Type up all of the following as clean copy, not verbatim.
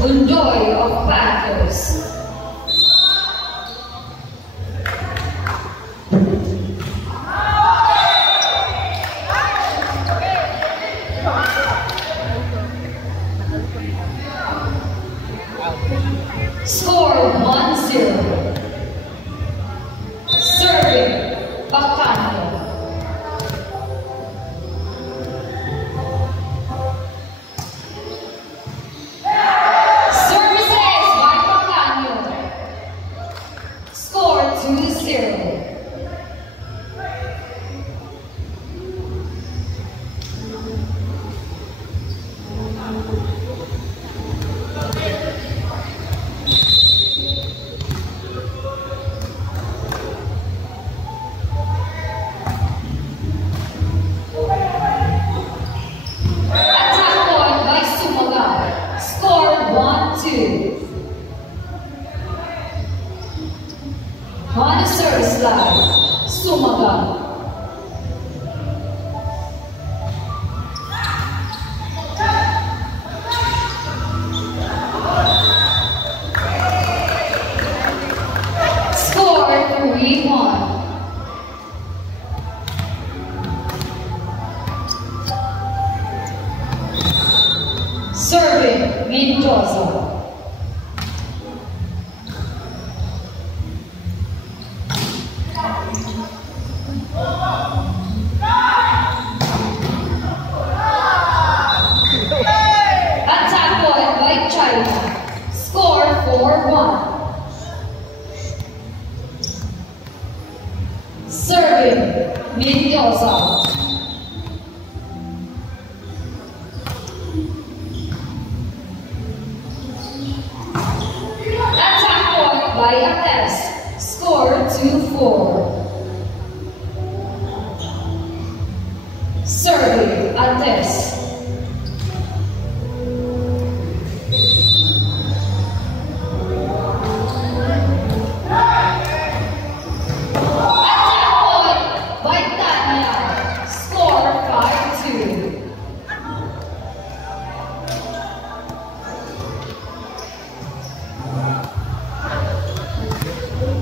Undoy of Panthers. Score 1-0. Serving Bacanio. Services by Bacanio. Score 2-0. On the service line, Sumaga. Score 3-1. Serving Mendoza. Attack point by China. Score 4-1. Serving Mendoza. Attack point by Ates. Score 2-4. Serving Ates.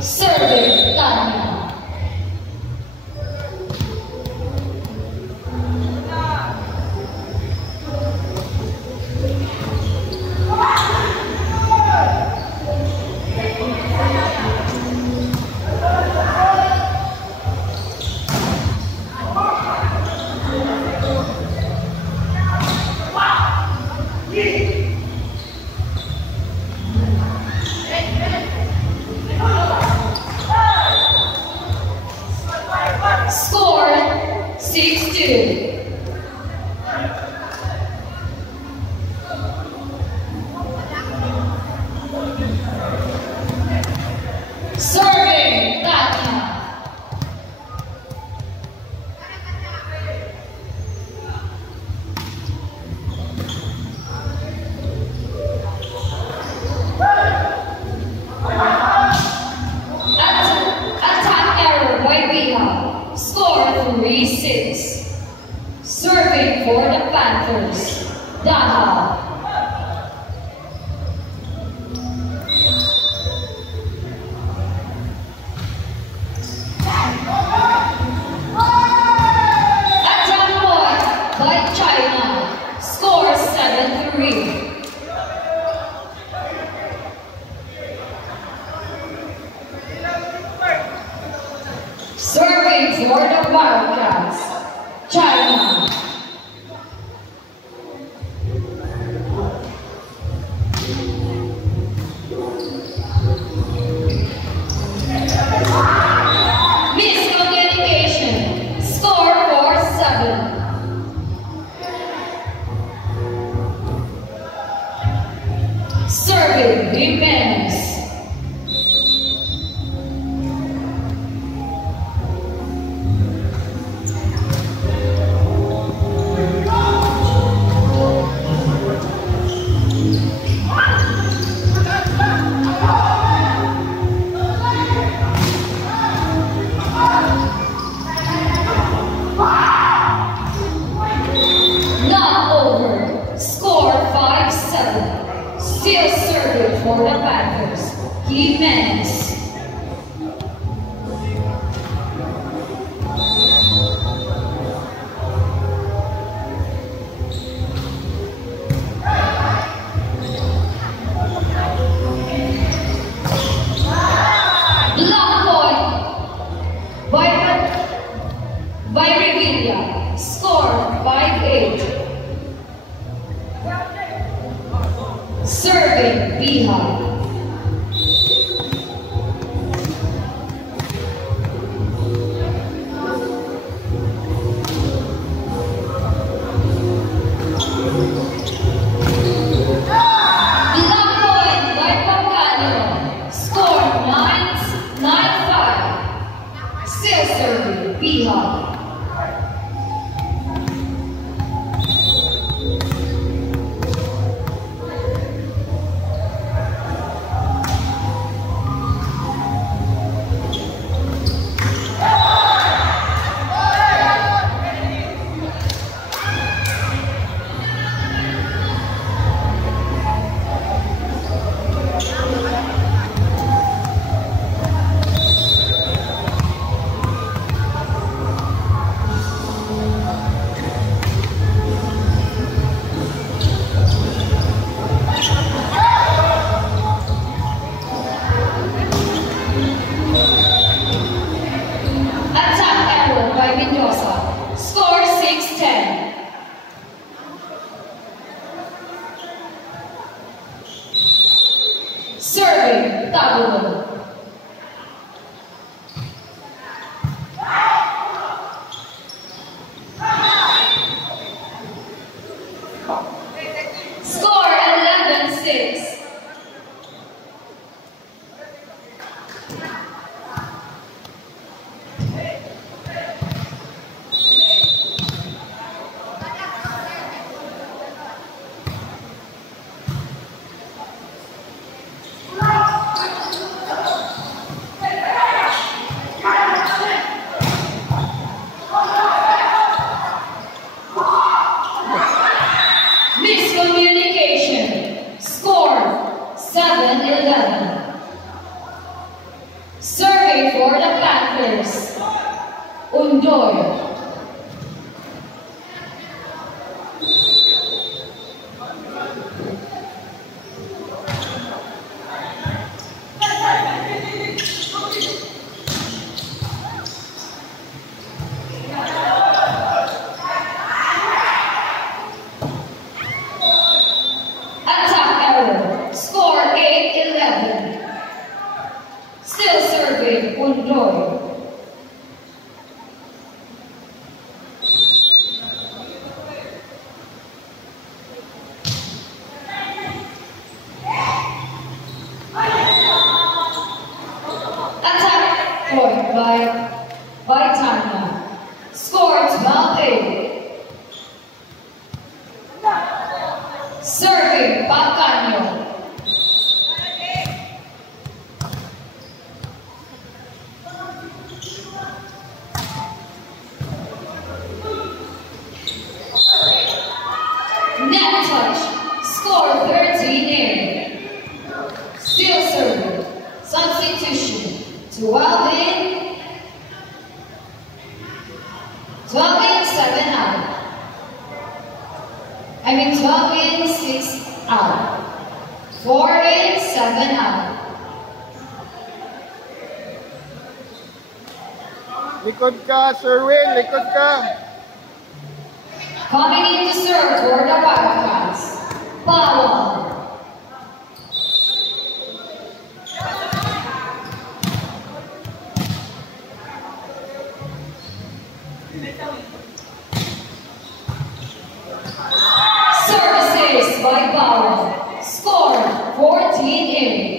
Serving Tanya. Score 6-2. Serving Tanya. Attack error by Biha. Score 3-6. Serving for the Panthers, Daha. Attack point by China. Score 7-3. Serving for the Wildcats, China. Miscommunication. Score 4-7. Serving Jimenez. Still serving for the Panthers, Jimenez. By Revilla, score 5-8. Serving Bihar. Block point by Pagano, score 9-5. Still serving Bihar. Score 6-10. Serving Tabulo. Score 11-6. Miscommunication. Score 7-11. Serving for the Panthers, Undoy. Score 8-11. Still serving Undoy. Attack point by Tanya. Score 12-8. Serving Pagano. Net touch. Score 13-8. Still serving. Substitution. 12-in. 7 out. 12-in, 6 out. 4-in, 7 out. Likod ka, Sir Will. Likod ka. Coming in to serve for the Wildcats, Powell. Services by Powell. Score 14-8.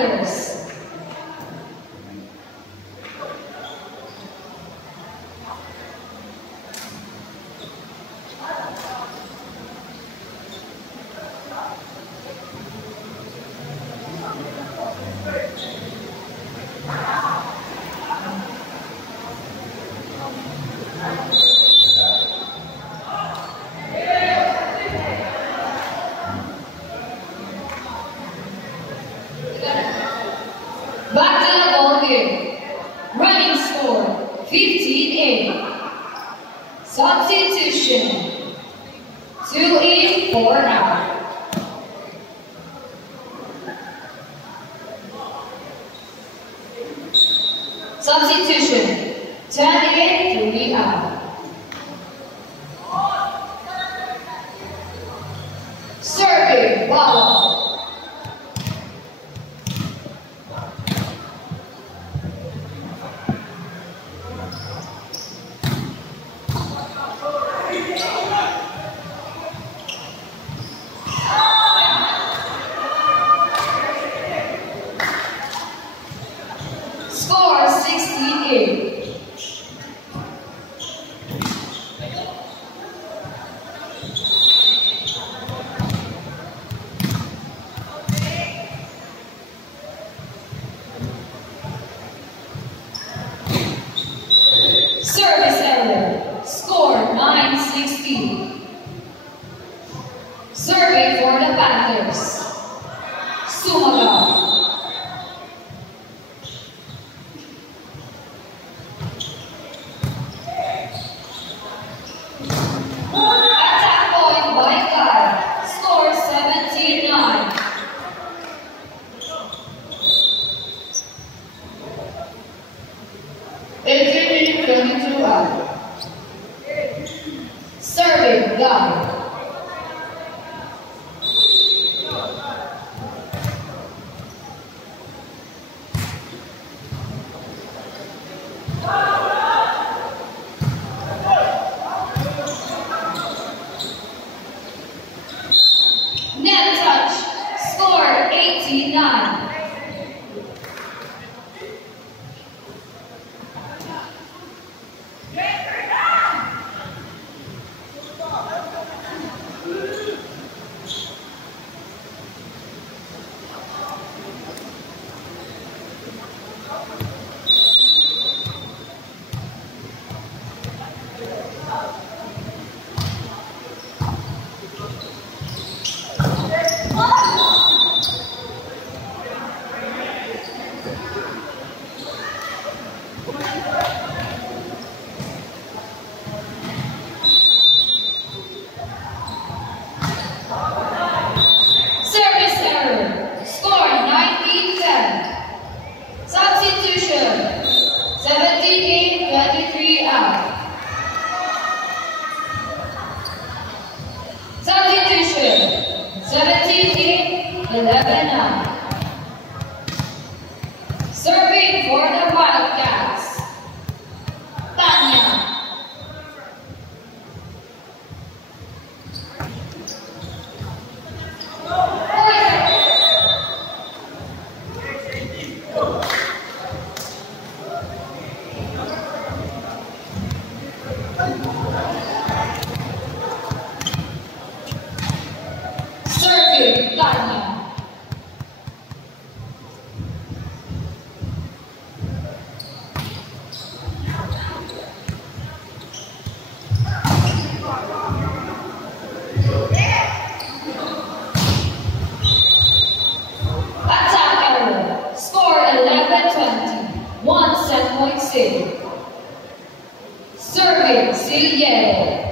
Panthers. Back to the ball game. Running score 15-8. Substitution 2 in, 4 out. Substitution 10 in, 3 out. Serving ball. Score 16-8. Service error. Score 9-16. Serving for the Panthers. Sumaga. Attack point by Kai. Score 17-9. Entry 22 out. Serving Guy. Net touch. Score 18-9. Service error. Score 19-10. Substitution 17-8, 23 out. Substitution 17-8, 11 out. Serving for the Wildcats. Tanya. Serving Tanya. Attack error. Score 11-20. 1 set point save. Serving Silye.